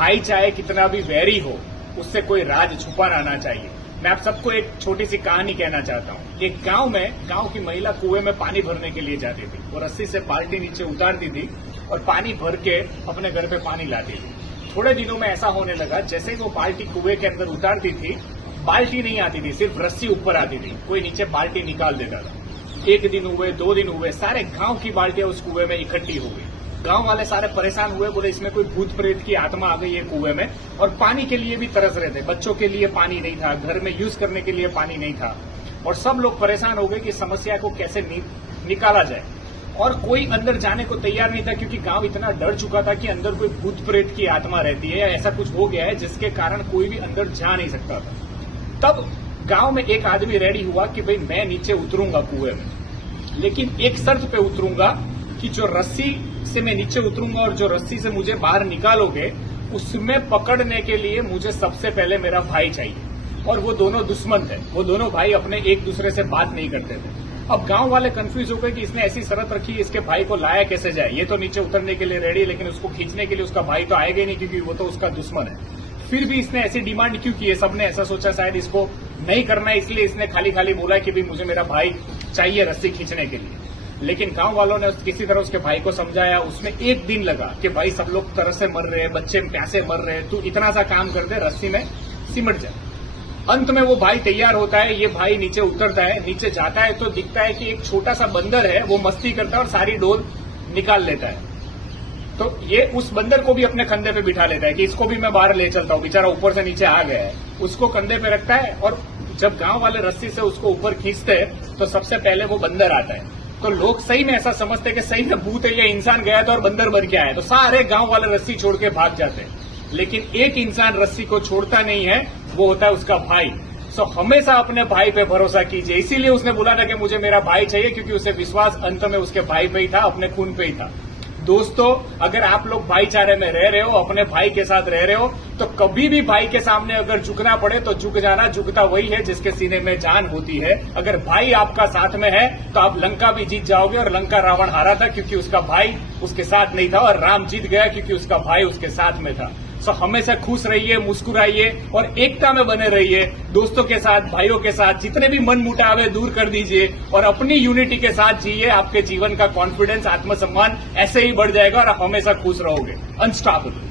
भाई चाहे कितना भी वैरी हो, उससे कोई राज छुपा रहना चाहिए। मैं आप सबको एक छोटी सी कहानी कहना चाहता हूँ। एक गांव की महिला कुएं में पानी भरने के लिए जाती थी। वो रस्सी से बाल्टी नीचे उतारती थी और पानी भर के अपने घर पे पानी लाती थी। थोड़े दिनों में ऐसा होने लगा, जैसे ही वो बाल्टी कुएं के अंदर उतारती थी, बाल्टी नहीं आती थी, सिर्फ रस्सी ऊपर आती थी। कोई नीचे बाल्टी निकाल देता था। एक दिन हुए, 2 दिन हुए, सारे गांव की बाल्टियां उस कुएं में इकट्ठी हो गई। गांव वाले सारे परेशान हुए, बोले इसमें कोई भूत प्रेत की आत्मा आ गई है कुएं में। और पानी के लिए भी तरस रहे थे। बच्चों के लिए पानी नहीं था, घर में यूज करने के लिए पानी नहीं था। और सब लोग परेशान हो गए कि समस्या को कैसे निकाला जाए। और कोई अंदर जाने को तैयार नहीं था, क्योंकि गांव इतना डर चुका था कि अंदर कोई भूत प्रेत की आत्मा रहती है या ऐसा कुछ हो गया है जिसके कारण कोई भी अंदर जा नहीं सकता था। तब गांव में एक आदमी रेडी हुआ कि भाई मैं नीचे उतरूंगा कुएं में, लेकिन एक शर्त पे उतरूंगा कि जो रस्सी से मैं नीचे उतरूंगा और जो रस्सी से मुझे बाहर निकालोगे, उसमें पकड़ने के लिए मुझे सबसे पहले मेरा भाई चाहिए। और वो दोनों दुश्मन थे, वो दोनों भाई अपने एक दूसरे से बात नहीं करते थे। अब गांव वाले कंफ्यूज हो गए कि इसने ऐसी शर्त रखी, इसके भाई को लाया कैसे जाए। ये तो नीचे उतरने के लिए रेडी है, लेकिन उसको खींचने के लिए उसका भाई तो आएगा ही नहीं, क्योंकि वो तो उसका दुश्मन है। फिर भी इसने ऐसी डिमांड क्यों की है? सबने ऐसा सोचा शायद इसको नहीं करना है, इसलिए इसने खाली खाली बोला कि भाई मुझे मेरा भाई चाहिए रस्सी खींचने के लिए। लेकिन गांव वालों ने किसी तरह उसके भाई को समझाया। उसमें एक दिन लगा कि भाई सब लोग तरस से मर रहे हैं, बच्चे प्यासे मर रहे हैं, तू इतना सा काम कर दे, रस्सी में सिमट जा। अंत में वो भाई तैयार होता है, ये भाई नीचे उतरता है। नीचे जाता है तो दिखता है कि एक छोटा सा बंदर है, वो मस्ती करता है और सारी डोल निकाल लेता है। तो ये उस बंदर को भी अपने कंधे पे बिठा लेता है कि इसको भी मैं बाहर ले चलता हूँ, बेचारा ऊपर से नीचे आ गया है। उसको कंधे पे रखता है और जब गांव वाले रस्सी से उसको ऊपर खींचते हैं तो सबसे पहले वो बंदर आता है। तो लोग सही में ऐसा समझते हैं कि सही में भूत है, ये इंसान गया था और बंदर बन के आया। तो सारे गांव वाले रस्सी छोड़ के भाग जाते हैं। लेकिन एक इंसान रस्सी को छोड़ता नहीं है, वो होता है उसका भाई। सो हमेशा अपने भाई पे भरोसा कीजिए। इसीलिए उसने बोला था कि मुझे मेरा भाई चाहिए, क्योंकि उसे विश्वास अंत में उसके भाई पे ही था, अपने खून पे ही था। दोस्तों, अगर आप लोग भाईचारे में रह रहे हो, अपने भाई के साथ रह रहे हो, तो कभी भी भाई के सामने अगर झुकना पड़े तो झुक जाना। झुकता वही है जिसके सीने में जान होती है। अगर भाई आपका साथ में है तो आप लंका भी जीत जाओगे। और लंका रावण हारा था क्योंकि उसका भाई उसके साथ नहीं था, और राम जीत गया क्योंकि उसका भाई उसके साथ में था। सो हमेशा खुश रहिए, मुस्कुराइए और एकता में बने रहिए। दोस्तों के साथ, भाइयों के साथ जितने भी मन मुटावे दूर कर दीजिए और अपनी यूनिटी के साथ जिए। आपके जीवन का कॉन्फिडेंस, आत्मसम्मान ऐसे ही बढ़ जाएगा और आप हमेशा खुश रहोगे। अनस्टॉपेबल।